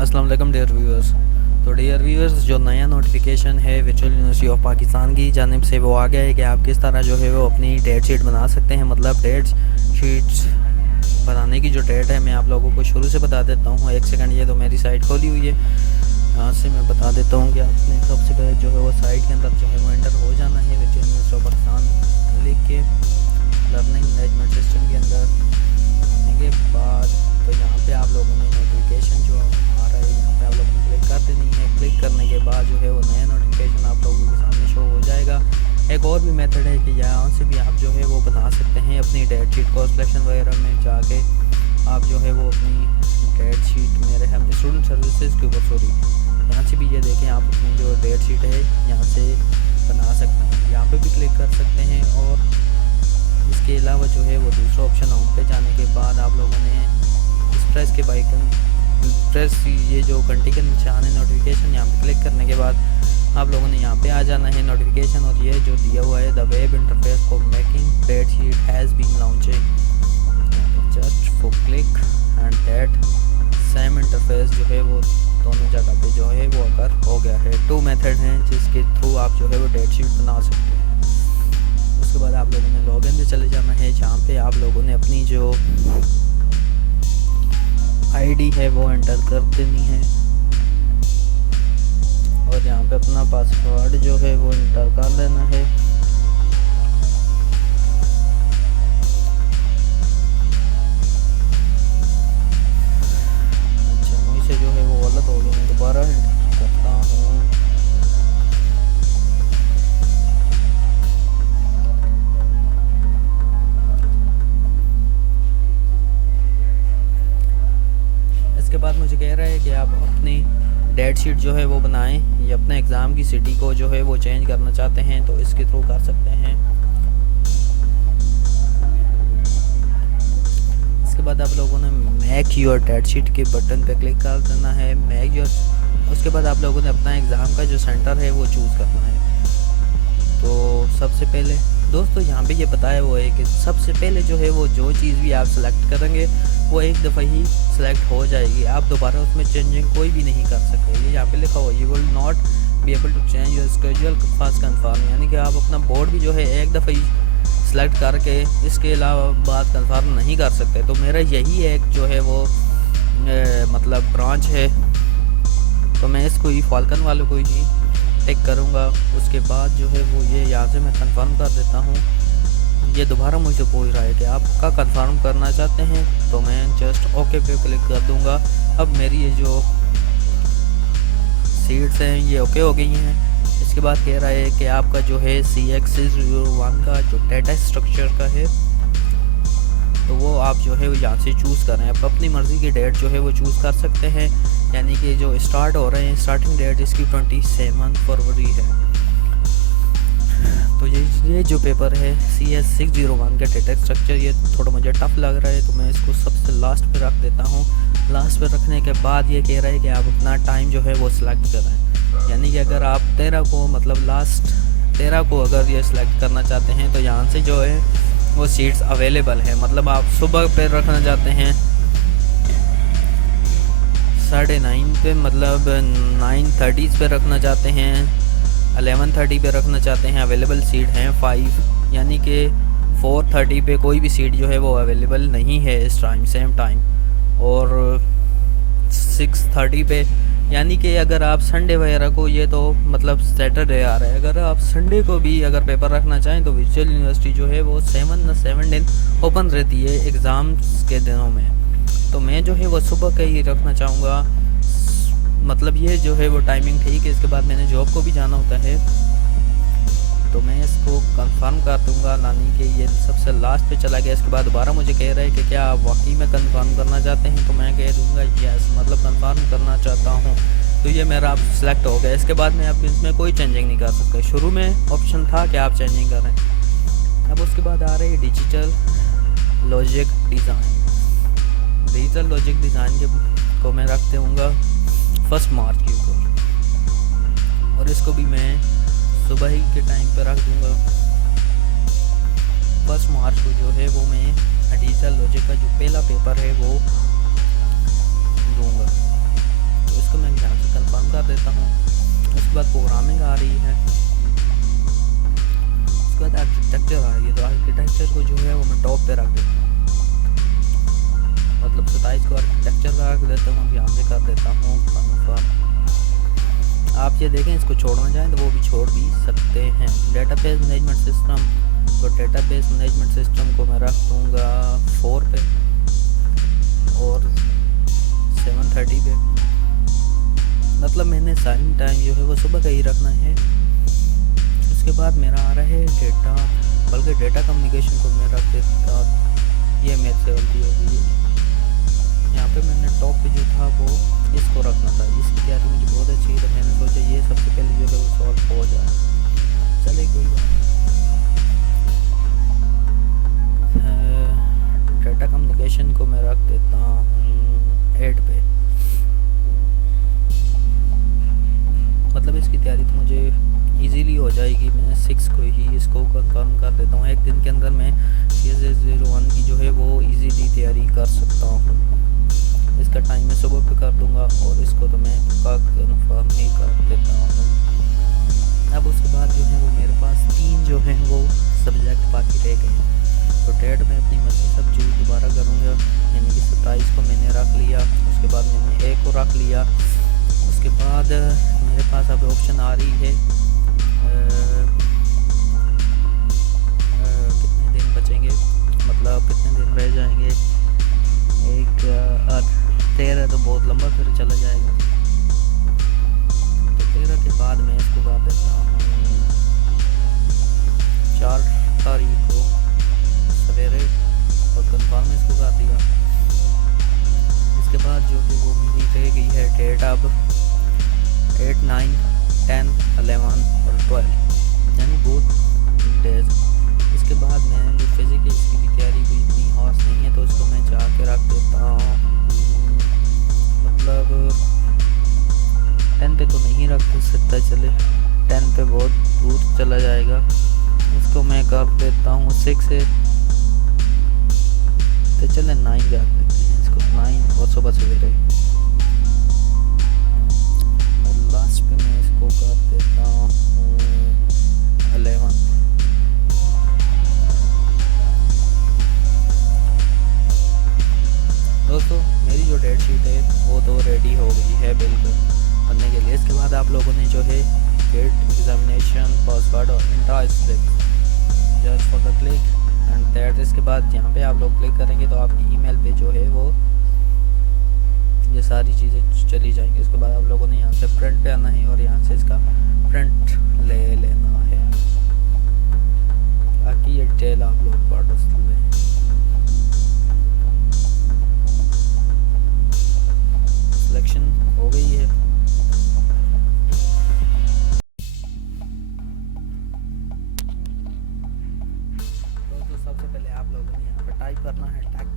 अस्सलाम वालेकुम dear viewers. तो डियर व्यूअर्स, जो नया नोटिफिकेशन है वर्चुअल यूनिवर्सिटी ऑफ पाकिस्तान की जानिब से वो आ गया है कि आप किस तरह जो है वो अपनी डेट शीट बना सकते हैं। मतलब डेट शीट्स बनाने की जो डेट है मैं आप लोगों को शुरू से बता देता हूँ। एक सेकंड, ये तो मेरी साइट खोली हुई है, यहाँ से मैं बता देता हूँ कि आपने सबसे पहले जो है वो साइट के अंदर जो है वो एंटर हो जाना है वर्चुअल यूनिवर्सिटी ऑफ पाकिस्तान लिख के लर्निंग मैनेजमेंट सिस्टम के अंदर आने के बाद तो यहाँ पे आप लोगों ने नोटिफिकेशन जो आ रहा है यहाँ पे आप लोगों ने क्लिक कर देनी है। क्लिक करने के बाद जो है वो नया नोटिफिकेशन आप लोगों के सामने शो हो जाएगा। एक और भी मेथड है कि यहाँ से भी आप जो है वो बना सकते हैं अपनी डेट शीट को। सिलेक्शन वगैरह में जाके आप जो है वो अपनी डेट शीट मेरे हम स्टूडेंट सर्विसेज के ऊपर यहाँ से भी ये देखें आप अपनी जो डेट शीट है यहाँ से बना सकते हैं। यहाँ पे भी क्लिक कर सकते हैं और इसके अलावा जो है वो दूसरा ऑप्शन होम पे जाने के बाद आप लोगों ने प्रेस के बाइकन प्रेस ये जो घंटी के निशान है नोटिफिकेशन यहाँ पे क्लिक करने के बाद आप लोगों ने यहाँ पे आ जाना है नोटिफिकेशन। और ये जो दिया हुआ है the web interface for making date sheet has been launching just for click and that same interface जो है वो दोनों जगह पे जो है वो अगर हो गया है। 2 मेथड हैं जिसके थ्रू आप जो है वो डेट शीट बना सकते हैं। उसके बाद आप लोगों ने लॉगिन पे चले जाना है जहाँ पे आप लोगों ने अपनी जो आईडी है वो एंटर कर देनी है और यहाँ पे अपना पासवर्ड जो है वो एंटर कर लेना है। अच्छा, मुझे से जो है वो गलत हो गया, मैं दोबारा एंटर करता हूँ। इसके बाद मुझे कह रहा है कि आप अपनी डेट शीट जो है वो बनाएं या अपने एग्ज़ाम की सिटी को जो है वो चेंज करना चाहते हैं तो इसके थ्रू कर सकते हैं। इसके बाद आप लोगों ने मेक योर डेट शीट के बटन पे क्लिक कर देना है मेक योर। उसके बाद आप लोगों ने अपना एग्ज़ाम का जो सेंटर है वो चूज़ करना है। तो सबसे पहले दोस्तों यहाँ पे ये बताया हुआ है कि सबसे पहले जो है वो जो चीज़ भी आप सेलेक्ट करेंगे वो एक दफ़ा ही सिलेक्ट हो जाएगी, आप दोबारा उसमें चेंजिंग कोई भी नहीं कर सकते। ये यहाँ पे लिखा हुआ you will not be able to change your schedule first confirm, यानी कि आप अपना बोर्ड भी जो है एक दफ़ा ही सिलेक्ट करके इसके अलावा बात कन्फर्म नहीं कर सकते। तो मेरा यही एक जो है वो मतलब ब्रांच है, तो मैं इसको ही फाल्कन वालों को ही टिक करूँगा। उसके बाद जो है वो ये यहाँ से मैं कंफर्म कर देता हूँ। ये दोबारा मुझे पूछ रहा है कि आपका कंफर्म करना चाहते हैं, तो मैं जस्ट ओके पे क्लिक कर दूँगा। अब मेरी ये जो सीट्स हैं ये ओके हो गई हैं। इसके बाद कह रहा है कि आपका जो है CX601 का जो डेटा स्ट्रक्चर का है तो वो आप जो है वो यहाँ से चूज़ करें। आप अपनी मर्ज़ी की डेट जो है वो चूज़ कर सकते हैं, यानी कि जो स्टार्ट हो रहे हैं स्टार्टिंग डेट इसकी 27 फरवरी है। तो ये जो पेपर है CS601 का डेटा स्ट्रक्चर ये थोड़ा मुझे टफ लग रहा है तो मैं इसको सबसे लास्ट पे रख देता हूँ। लास्ट पे रखने के बाद ये कह रहा है कि आप अपना टाइम जो है वो सिलेक्ट करें, यानी कि अगर आप 13 को मतलब लास्ट 13 को अगर ये सिलेक्ट करना चाहते हैं तो यहाँ से जो है वो सीट्स अवेलेबल है। मतलब आप सुबह पे रखना चाहते हैं 9:30 पे, मतलब 9:30 पे रखना चाहते हैं, 11:30 पे रखना चाहते हैं, अवेलेबल सीट हैं 5, यानी कि 4:30 पे कोई भी सीट जो है वो अवेलेबल नहीं है इस टाइम सेम टाइम। और 6:30 पे, यानी कि अगर आप संडे वगैरह को, ये तो मतलब सैटरडे आ रहा है, अगर आप संडे को भी अगर पेपर रखना चाहें तो वर्चुअल यूनिवर्सिटी जो है वो 7 दिन ओपन रहती है एग्ज़ाम्स के दिनों में। तो मैं जो है वो सुबह का ही रखना चाहूँगा, मतलब ये जो है वो टाइमिंग ठीक है। इसके बाद मैंने जॉब को भी जाना होता है तो मैं इसको कंफर्म कर दूँगा, यानी कि ये सबसे लास्ट पे चला गया। इसके बाद दोबारा मुझे कह रहा है कि क्या आप वाकई में कंफर्म करना चाहते हैं, तो मैं कह दूँगा यस, मतलब कंफर्म करना चाहता हूँ। तो ये मेरा आप सिलेक्ट हो गया। इसके बाद मैं अब इसमें कोई चेंजिंग नहीं कर सकता। शुरू में ऑप्शन था कि आप चेंजिंग करें। अब उसके बाद आ रही है digital logic design. Digital logic design के को मैं रख दूँगा 1 मार्च के ऊपर, और इसको भी मैं सुबह ही के टाइम पर रख दूँगा। 1 मार्च को जो है वो मैं डिजिटल लॉजिक का जो पहला पेपर है वो दूँगा। तो देता हूँ। उसके बाद प्रोग्रामिंग आ रही है, उसके बाद आर्किटेक्चर आ रही है। तो आर्किटेक्चर को जो है वो मैं टॉप पे रख देता हूँ, मतलब 27 को आर्किटेक्चर का रख देता हूँ। यहाँ से कर देता हूँ कन्फर्म। आप ये देखें, इसको छोड़ना चाहें तो वो भी छोड़ भी सकते हैं। डेटाबेस मैनेजमेंट सिस्टम, तो डेटाबेस मैनेजमेंट सिस्टम को मैं रख दूँगा 4 पे और 7:30 पे। मतलब मैंने साइन टाइम जो है वो सुबह का ही रखना है। उसके बाद मेरा आ रहा है डेटा, बल्कि डेटा कम्युनिकेशन को मैं रख देता, ये मेरे से गलती हो गई है। यहाँ पे मैंने टॉप पे जो था वो इसको रखना था। इसकी तैयारी मुझे बहुत अच्छी है, तो मैंने सोचा ये सबसे पहले जो है वो सॉल्व हो जाए। चले कोई बात। डेटा कम्युनिकेशन को मैं रख देता हूँ 8 पे। मतलब इसकी तैयारी तो मुझे इजीली हो जाएगी। मैं 6 को ही इसको कंफर्म कर देता हूँ। एक दिन के अंदर मैं CS01 की जो है वो इजीली तैयारी कर सकता हूँ। इसका टाइम मैं सुबह पे कर दूंगा और इसको तो मैं कंफर्म ही कर देता हूँ। अब उसके बाद जो है वो मेरे पास 3 जो हैं वो सब्जेक्ट बाकी रह गए। तो डेट में अपनी मर्जी सब चीज़ दोबारा करूँगा, यानी कि 27 को मैंने रख लिया। उसके बाद मैंने 1 को रख लिया। उसके बाद मेरे पास अब ऑप्शन आ रही है कितने दिन बचेंगे, मतलब कितने दिन रह जाएंगे। 13 तो बहुत लंबा फिर चला जाएगा। तो 13 के बाद मैं इसको कर देता हूँ 4 तारीख को सवेरे और कंफर्म इसको कर दिया। इसके बाद जो कि वो मेरी रह गई है डेट अब 8, 9, 10, 11 और 12, यानी बहुत डेज। इसके बाद मैं जो फिजिकल इसकी भी तैयारी कोई इतनी खास नहीं है, तो उसको मैं जाके रख देता हूँ। मतलब 10 पे तो नहीं रख सकता, चले 10 पे बहुत दूर चला जाएगा। इसको मैं कर देता हूँ 6 से, तो चले 9 रख देते हैं इसको, 9 और सुबह सवेरे। और लास्ट पे मैं इसको कर देता हूँ 11। दोस्तों मेरी जो डेट शीट है वो तो रेडी हो गई है बिल्कुल बनने के लिए। इसके बाद आप लोगों ने जो है गेट एग्जामिनेशन पासवर्ड और intra script just for the click and that. इसके बाद यहाँ पे आप लोग क्लिक करेंगे तो आपकी ईमेल पे जो है वो ये सारी चीज़ें चली जाएंगी। उसके बाद आप लोगों ने यहाँ से प्रिंट पे आना है और यहाँ से इसका प्रिंट ले लेना है, बाकी ये डिटेल आप लोग पढ़ लें। सिलेक्शन हो गई है। तो सबसे पहले आप लोगों ने यहाँ पर टाइप करना है टेक